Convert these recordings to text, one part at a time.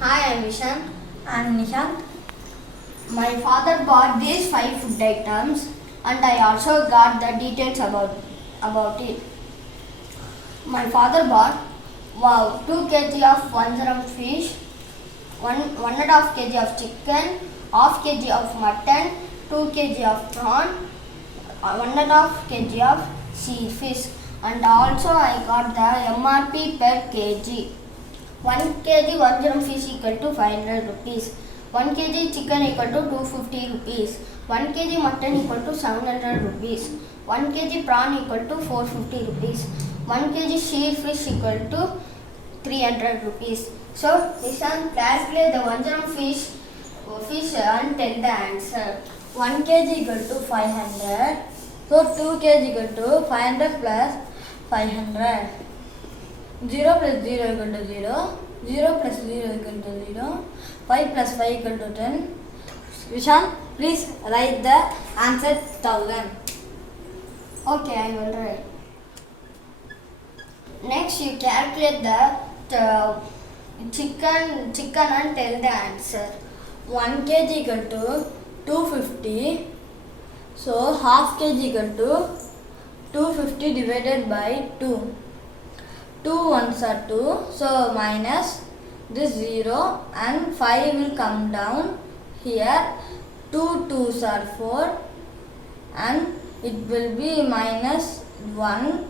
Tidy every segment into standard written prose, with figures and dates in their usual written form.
Hi, I'm Vishan. I'm Nishant. My father bought these 5 food items and I also got the details about it. My father bought 2 kg of 1 gram fish, 1.5 kg of chicken, half kg of mutton, 2 kg of prawn, 1.5 kg of sea fish, and also I got the MRP per kg. 1 kg 1 gram fish equal to 500 rupees. 1 kg chicken equal to 250 rupees. 1 kg mutton equal to 700 rupees. 1 kg prawn equal to 450 rupees. 1 kg sea fish equal to 300 rupees. So, Nishan, calculate the 1 gram fish and tell the answer. 1 kg equal to 500. So 2 kg equal to 500 plus 500. 0 plus 0 equal to 0. 0 plus 0 equal to 0. 5 plus 5 equal to 10. Vishan, please write the answer 1000. Okay, I will write. Next, you calculate the chicken and tell the answer. 1 kg equal to 250. So half kg equal to 250 divided by 2. 2 ones are 2. So minus this 0 and 5 will come down here. 2 2s are 4 and it will be minus 1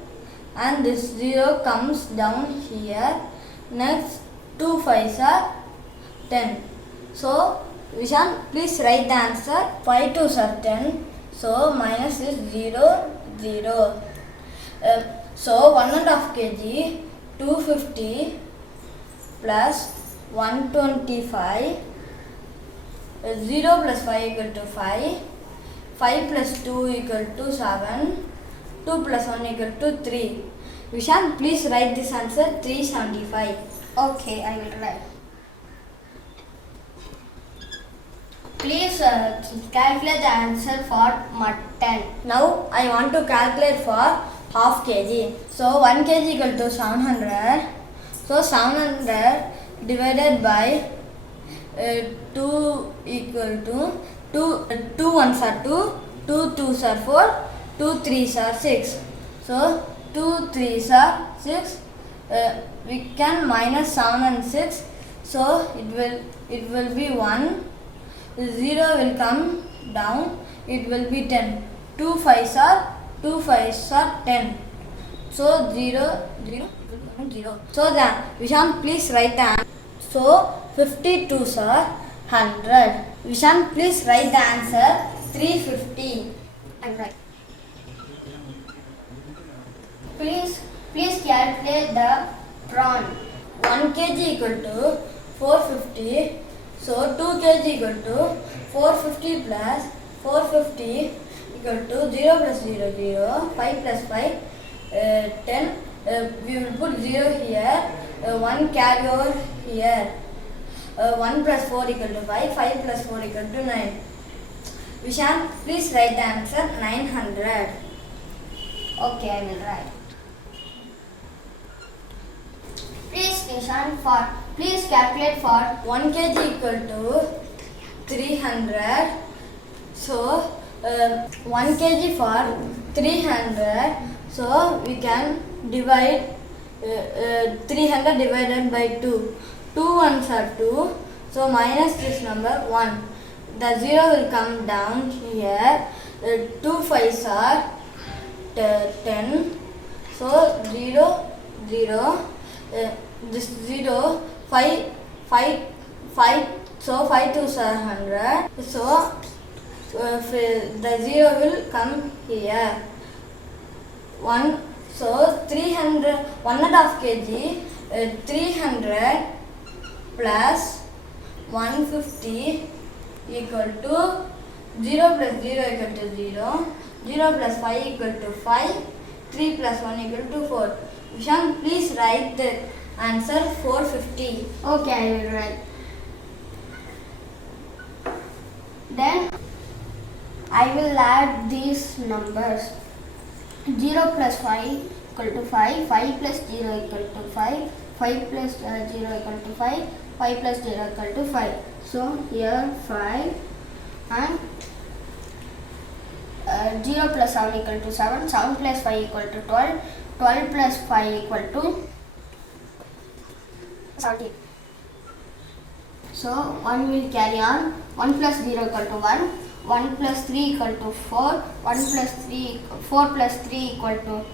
and this 0 comes down here. Next 2 5s are 10. So Vishan, please write the answer. 5 2s are 10. So minus is 0 0. So 1.5 kg 250 plus 125. 0 plus 5 equal to 5. 5 plus 2 equal to 7. 2 plus 1 equal to 3. Vishan, please write this answer 375. Okay, I will write. Please calculate the answer for mutton. Now I want to calculate for half kg. So 1 kg equal to 700. So 700 divided by 2 equal to 2 ones are 2, 2 2s are 4, 2 3s are 6. So 2 3s are 6. We can minus 7 and 6. So it will be 1. 0 will come down. It will be 10. 2 5s are 10. So 0 0 0. So then Vishan, please write the answer. So 52s are 100. Vishan, please write the answer 350. I will write. Please calculate the prawn. 1 kg equal to 450. So 2 kg equal to 450 plus 450 equal to 0 plus 0 0. 5 plus 5 10. We will put 0 here. 1 carry over here. 1 plus 4 equal to 5. 5 plus 4 equal to 9. Vishan, please write the answer 900. Okay, I will write. Please calculate for 1 kg equal to 300. So 1 kg for 300. So we can divide 300 divided by 2. 2 ones are 2. So minus this number 1. The 0 will come down here. 2 5s are 10. So 0 0. This 0 5 5 5. So 5 2s are 100. So the 0 will come here. 1. So 300 1.5 kg 300 plus 150 equal to 0 plus 0 equal to 0. 0 plus 5 equal to 5. 3 plus 1 equal to 4. Vishan, please write the answer 450. Okay, I will write. Then I will add these numbers. 0 plus 5 equal to 5. 5 plus 0 equal to 5. 5 plus 0 equal to 5. 5 plus 0 equal to 5. So here 5 and 0 plus 7 equal to 7, 7 plus 5 equal to 12, 12 plus 5 equal to 17. So 1 will carry on, 1 plus 0 equal to 1, 1 plus 3 equal to 4, 1 plus 3, 4 plus 3 equal to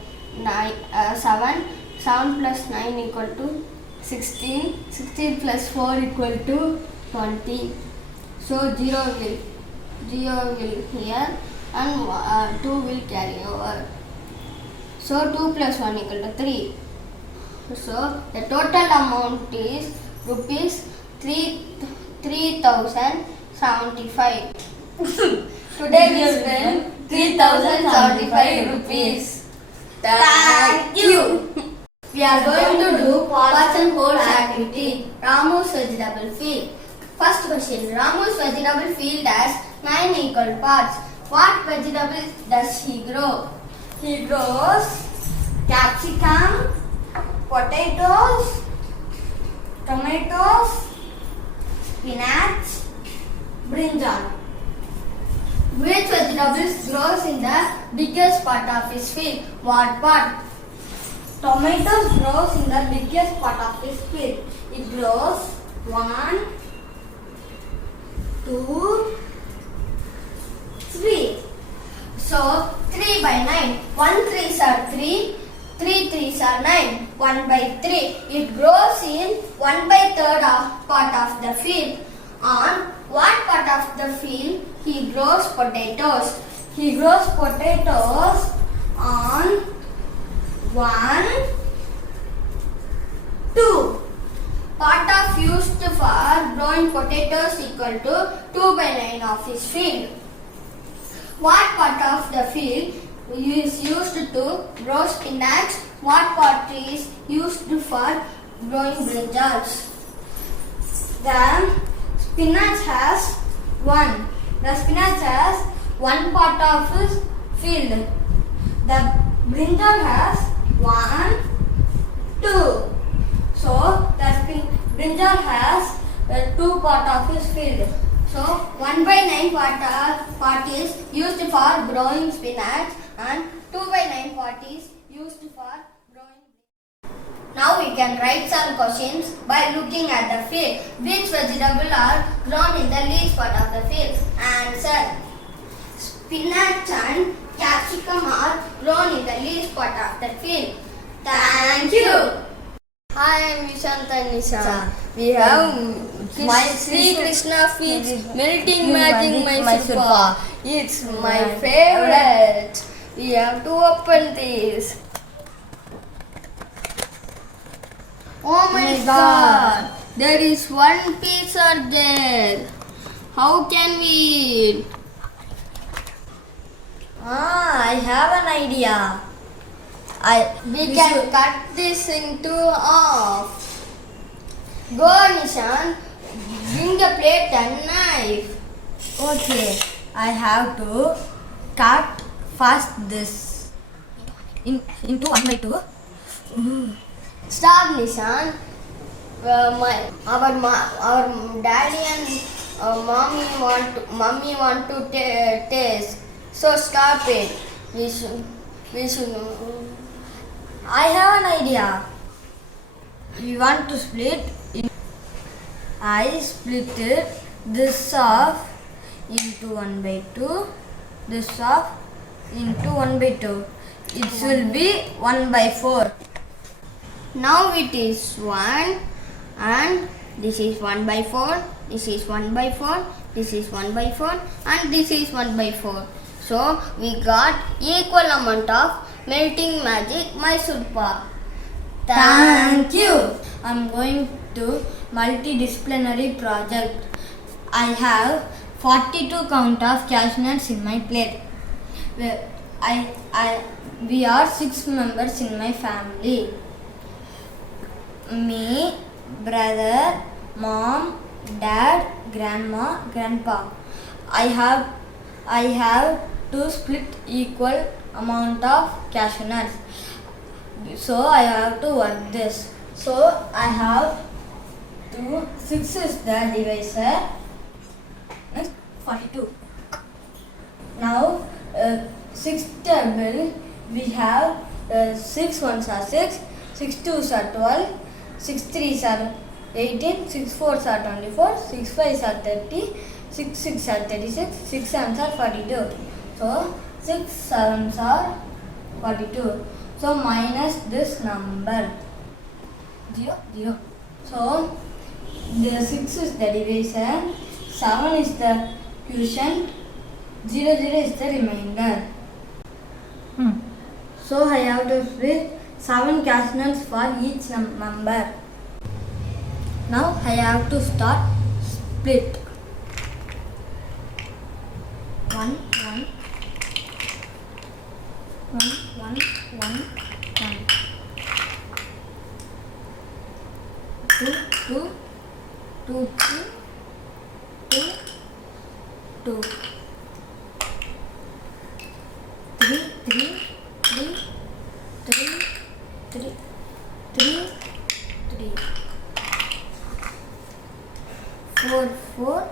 9, 7, 7 plus 9 equal to 16, 16 plus 4 equal to 20. So 0 will here and 2 will carry over. So 2 plus 1 equal to 3. So the total amount is rupees 3,075. Today we spent 3,075 rupees. Thank you. We are going to do parts and whole activity. Ramu's vegetable field. First question. Ramu's vegetable field has 9 equal parts. What vegetables does he grow? He grows capsicum, potatoes, tomatoes, spinach, brinjal. Which vegetables grows in the biggest part of his field? What part? Tomatoes grows in the biggest part of his field. It grows 1, 2, 3. So 3 by 9. 1 3s are 3. 3 3s are 9. 1 by 3. It grows in 1 by 3rd part of the field. On what part of the field he grows potatoes? He grows potatoes on 1, 2. Part of used for growing potatoes equal to 2 by 9 of his field. What part of the field is used to grow spinach? What part is used for growing brinjals? The spinach has 1. The spinach has 1 part of his field. The brinjal has 1, 2. So the brinjal has 2 part of his field. So 1 by 9 part is used for growing spinach and 2 by 9 part is used for growing. Now we can write some questions by looking at the field. Which vegetable are grown in the least part of the field? Answer. Spinach and capsicum are grown in the least part of the field. Thank you. Hi, I am Vishant and Nisha. We have my Sri Krishna feeds melting magic Mysore Pak. It's my favorite. We have to open this. Oh my God! There is one piece are there. How can we eat? I have an idea. We can cut this into half. Go, Nishan. Bring a plate and knife. Okay, I have to cut first this into 1 by 2. Stop, Nishan. Our daddy and mommy want to taste. So stop it. We should. I have an idea. We want to split. I split it this half into 1 by 2. This half into 1 by 2. It will be 1 by 4. Now it is 1 and this is 1 by 4. This is 1 by 4. This is 1 by 4 and this is 1 by 4. So we got equal amount of melting magic Mysore Pak. Thank you. I'm going to multidisciplinary project. I have 42 count of cashew nuts in my plate. We are 6 members in my family. Me, brother, mom, dad, grandma, grandpa. I have to split equal amount of cashew nuts. So I have to work this. So I have 2. 6 is the divisor. Next 42. Now 6th table we have 6 ones are 6, 6 twos are 12, 6 threes are 18, 6 fours are 24, 6 fives are 30, 6 six are 36, 6 sevens are 42. So 6 sevens are 42. So minus this number 0 0. So the 6 is the division, 7 is the quotient, 0 0 is the remainder. So I have to split 7 cardinals for each number. Now I have to start split. 1 1 1 1 1 1 2 2 2 2 2 3 3 3 3 3 3 3 4 4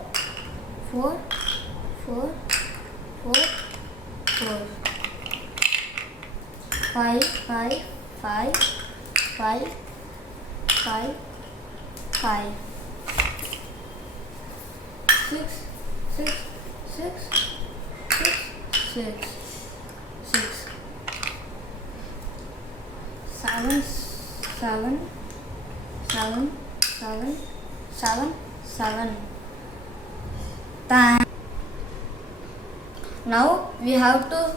4 4 4 4 5 5 5 5 5 5 6 6 6 6 6 7 7 7 7 7 7. Now we have to.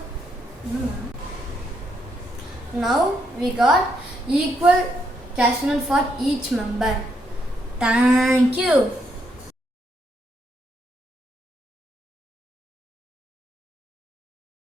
Now we got equal cash for each member. Thank you.